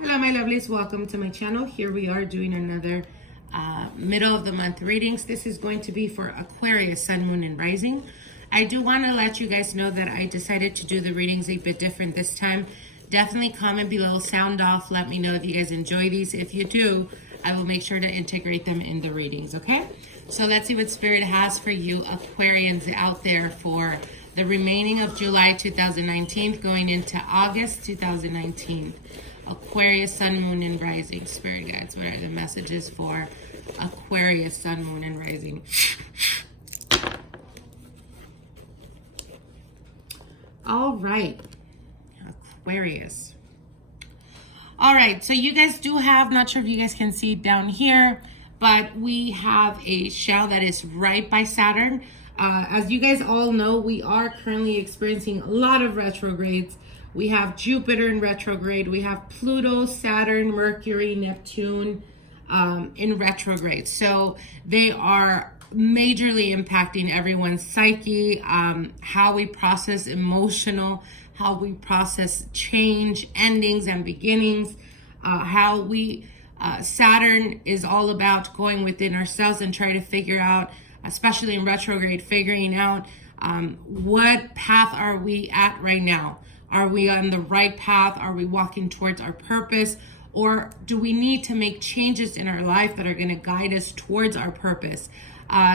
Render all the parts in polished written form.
Hello my lovelies, welcome to my channel. Here we are doing another middle of the month readings. This is going to be for Aquarius, Sun, Moon, and Rising. I do want to let you guys know that I decided to do the readings a bit different this time. Definitely comment below, sound off, let me know if you guys enjoy these. If you do, I will make sure to integrate them in the readings, okay? So let's see what Spirit has for you Aquarians out there for the remaining of July 2019 going into August 2019. Aquarius, Sun, Moon, and Rising. Spirit guides, what are the messages for Aquarius, Sun, Moon, and Rising? All right, Aquarius. All right, so you guys do have, not sure if you guys can see down here, but we have a shell that is right by Saturn. As you guys all know, we are currently experiencing a lot of retrogrades. We have Jupiter in retrograde. We have Pluto, Saturn, Mercury, Neptune in retrograde. So they are majorly impacting everyone's psyche, how we process emotional, how we process change, endings and beginnings, how we, Saturn is all about going within ourselves and try to figure out, especially in retrograde, figuring out what path are we at right now. Are we on the right path? Are we walking towards our purpose? Or do we need to make changes in our life that are going to guide us towards our purpose?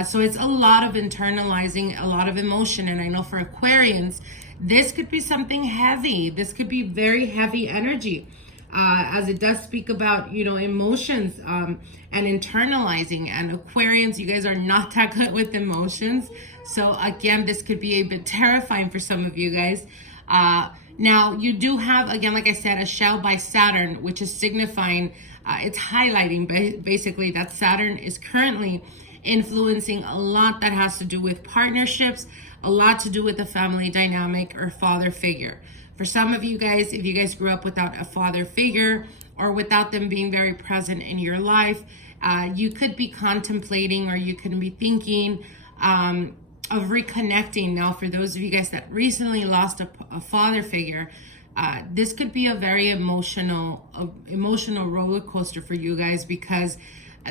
So it's a lot of internalizing, a lot of emotion. And I know for Aquarians, this could be something heavy. This could be very heavy energy. As it does speak about, you know, emotions and internalizing. And Aquarians, you guys are not that good with emotions. So again, this could be a bit terrifying for some of you guys. Now, you do have, again, like I said, a shell by Saturn, which is signifying, it's highlighting basically that Saturn is currently influencing a lot that has to do with partnerships, a lot to do with the family dynamic or father figure. For some of you guys, if you guys grew up without a father figure or without them being very present in your life, you could be contemplating or you could be thinking of reconnecting. Now, for those of you guys that recently lost a father figure, this could be a very emotional roller coaster for you guys, because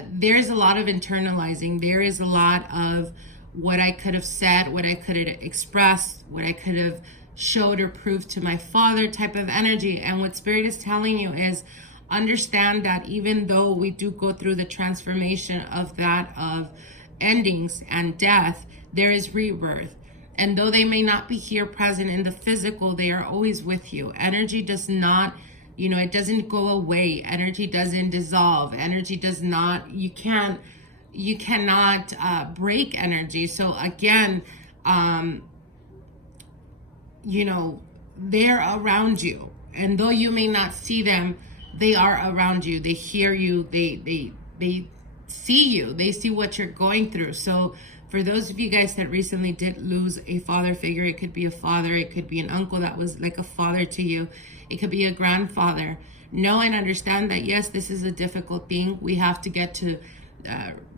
there's a lot of internalizing. There is a lot of what I could have said, what I could have expressed, what I could have showed or proved to my father type of energy. And what Spirit is telling you is understand that even though we do go through the transformation of that, of endings and death, there is rebirth. And though they may not be here present in the physical, they are always with you. Energy does not, you know, it doesn't go away. Energy doesn't dissolve. Energy does not, you cannot break energy. So again, you know, they're around you. And though you may not see them, they are around you. They hear you. They see you. They see what you're going through. So for those of you guys that recently did lose a father figure, it could be a father, it could be an uncle that was like a father to you, it could be a grandfather. Know and understand that, yes, this is a difficult thing. We have to get to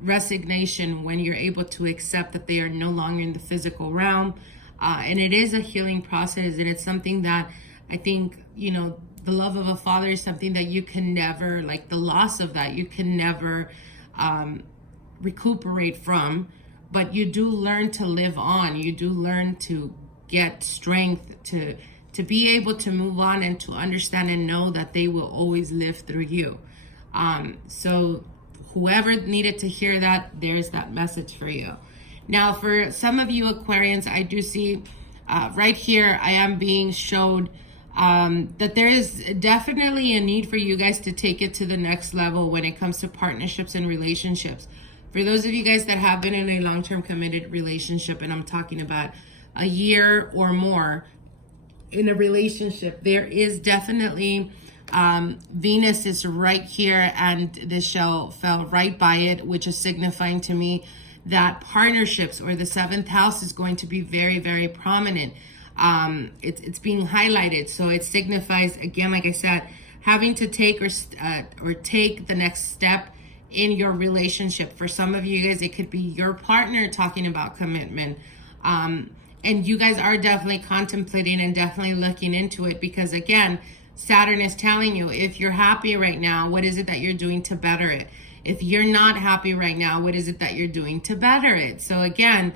resignation when you're able to accept that they are no longer in the physical realm. And it is a healing process, and it's something that I think, you know, the love of a father is something that you can never, like the loss of that, you can never recuperate from. But you do learn to live on. You do learn to get strength to be able to move on and to understand and know that they will always live through you. So whoever needed to hear that, there's that message for you. Now, for some of you Aquarians, I do see right here, I am being showed that there is definitely a need for you guys to take it to the next level when it comes to partnerships and relationships. For those of you guys that have been in a long-term committed relationship, and I'm talking about a year or more in a relationship, there is definitely, Venus is right here, and this shell fell right by it, which is signifying to me that partnerships or the 7th house is going to be very, very prominent. It's being highlighted. So it signifies, again, like I said, having to take or take the next step in your relationship. For some of you guys, it could be your partner talking about commitment. And you guys are definitely contemplating and definitely looking into it, because again, Saturn is telling you, if you're happy right now, what is it that you're doing to better it? If you're not happy right now, what is it that you're doing to better it? So again,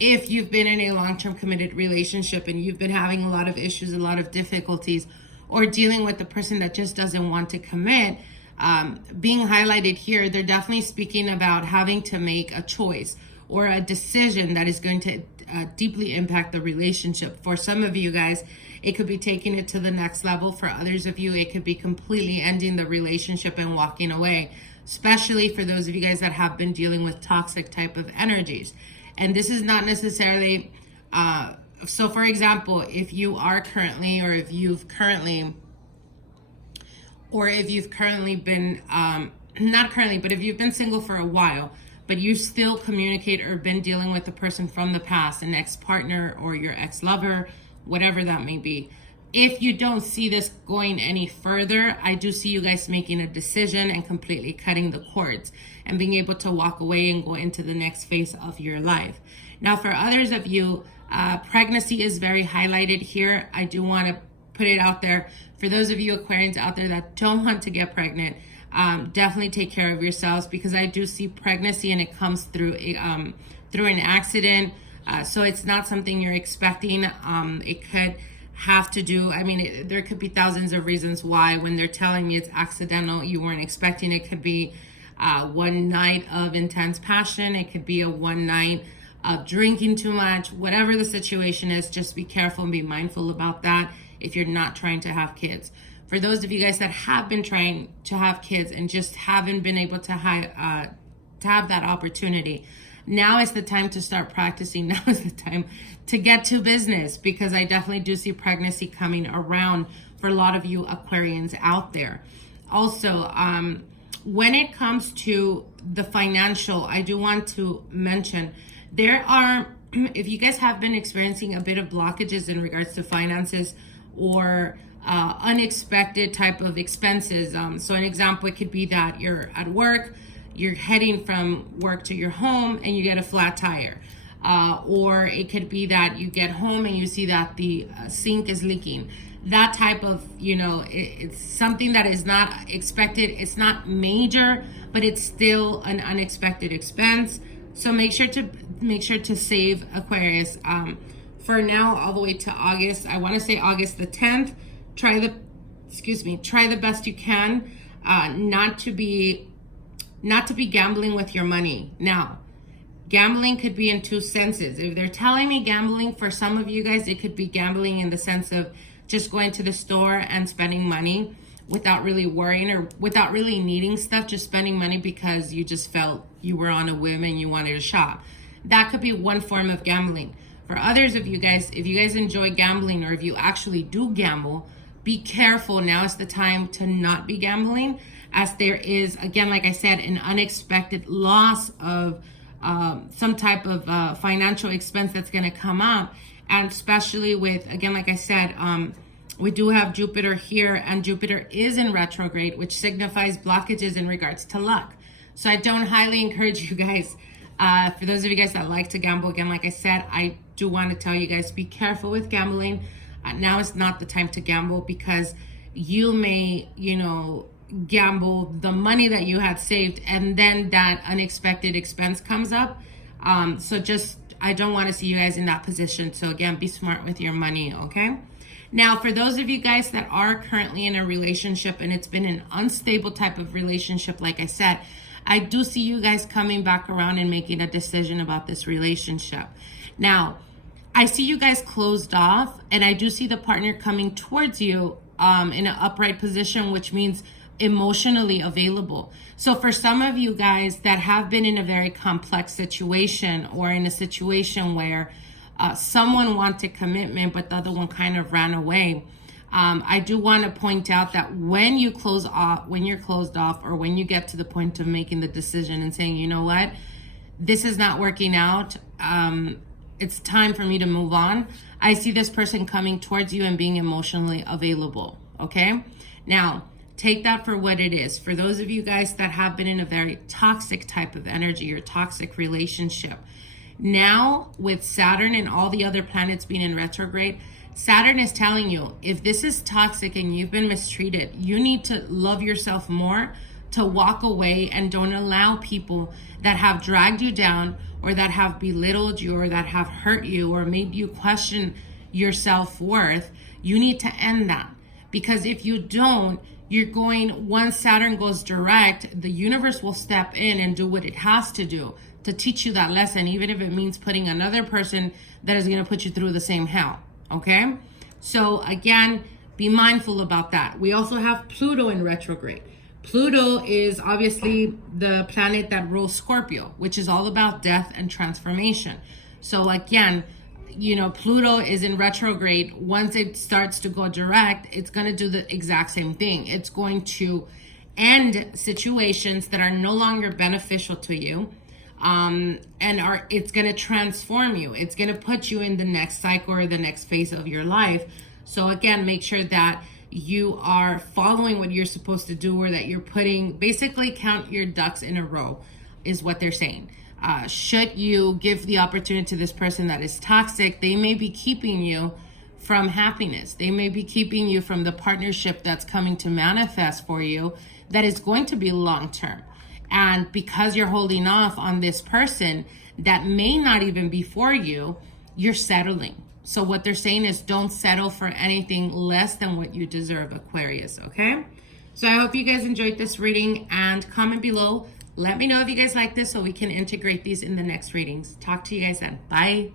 if you've been in a long-term committed relationship and you've been having a lot of issues, a lot of difficulties, or dealing with the person that just doesn't want to commit, being highlighted here, they're definitely speaking about having to make a choice or a decision that is going to deeply impact the relationship. For some of you guys, it could be taking it to the next level. For others of you, it could be completely ending the relationship and walking away, especially for those of you guys that have been dealing with toxic type of energies. And this is not necessarily, so for example, if you are currently, or if you've currently been, not currently, but if you've been single for a while, but you still communicate or been dealing with the person from the past, an ex-partner or your ex-lover, whatever that may be. If you don't see this going any further, I do see you guys making a decision and completely cutting the cords and being able to walk away and go into the next phase of your life. Now, for others of you, pregnancy is very highlighted here. I do want to put it out there. For those of you Aquarians out there that don't want to get pregnant, definitely take care of yourselves, because I do see pregnancy and it comes through an accident. So it's not something you're expecting. It could have to do, I mean, there could be thousands of reasons why. When they're telling me it's accidental, you weren't expecting. It could be one night of intense passion. It could be a one night of drinking too much. Whatever the situation is, just be careful and be mindful about that if you're not trying to have kids. For those of you guys that have been trying to have kids and just haven't been able to have that opportunity, now is the time to start practicing. Now is the time to get to business, because I definitely do see pregnancy coming around for a lot of you Aquarians out there. Also, when it comes to the financial, I do want to mention there are, if you guys have been experiencing a bit of blockages in regards to finances or unexpected type of expenses. So an example, it could be that you're at work, you're heading from work to your home and you get a flat tire. Or it could be that you get home and you see that the sink is leaking. That type of, it's something that is not expected. It's not major, but it's still an unexpected expense. So make sure to save, Aquarius. For now, all the way to August, I want to say August the 10th, try the best you can, not to be gambling with your money. Now, gambling could be in two senses. If they're telling me gambling, for some of you guys, it could be gambling in the sense of just going to the store and spending money without really worrying or without really needing stuff, just spending money because you just felt you were on a whim and you wanted to shop. That could be one form of gambling. For others of you guys, if you guys enjoy gambling, or if you actually do gamble, be careful. Now is the time to not be gambling, as there is, again, like I said, an unexpected loss of some type of financial expense that's going to come up. And especially with, again, like I said, we do have Jupiter here, and Jupiter is in retrograde, which signifies blockages in regards to luck. So I don't highly encourage you guys, for those of you guys that like to gamble, again, like I said, I do want to tell you guys, be careful with gambling. Now is not the time to gamble, because you may, gamble the money that you had saved, and then that unexpected expense comes up. So just, I don't want to see you guys in that position. So again, be smart with your money, okay? Now, for those of you guys that are currently in a relationship and it's been an unstable type of relationship, like I said, I do see you guys coming back around and making a decision about this relationship. Now, I see you guys closed off, and I do see the partner coming towards you in an upright position, which means emotionally available. So for some of you guys that have been in a very complex situation, or in a situation where someone wanted commitment but the other one kind of ran away, I do want to point out that when you're closed off, or when you get to the point of making the decision and saying, you know what, this is not working out, it's time for me to move on, I see this person coming towards you and being emotionally available, okay? Now, take that for what it is. For those of you guys that have been in a very toxic type of energy or toxic relationship, now with Saturn and all the other planets being in retrograde, Saturn is telling you, if this is toxic and you've been mistreated, you need to love yourself more, to walk away, and don't allow people that have dragged you down or that have belittled you or that have hurt you or made you question your self-worth. You need to end that, because if you don't, you're going, once Saturn goes direct, the universe will step in and do what it has to do to teach you that lesson, even if it means putting another person that is going to put you through the same hell. Okay? So again, be mindful about that. We also have Pluto in retrograde. Pluto is obviously the planet that rules Scorpio, which is all about death and transformation. So again, you know, Pluto is in retrograde. Once it starts to go direct, it's going to do the exact same thing. It's going to end situations that are no longer beneficial to you. It's going to transform you. It's going to put you in the next cycle or the next phase of your life. So again, make sure that you are following what you're supposed to do, or that you're basically count your ducks in a row is what they're saying. Should you give the opportunity to this person that is toxic, they may be keeping you from happiness. They may be keeping you from the partnership that's coming to manifest for you that is going to be long-term. And because you're holding off on this person that may not even be for you, you're settling. So what they're saying is, don't settle for anything less than what you deserve, Aquarius, okay? So I hope you guys enjoyed this reading, and comment below. Let me know if you guys like this so we can integrate these in the next readings. Talk to you guys then. Bye.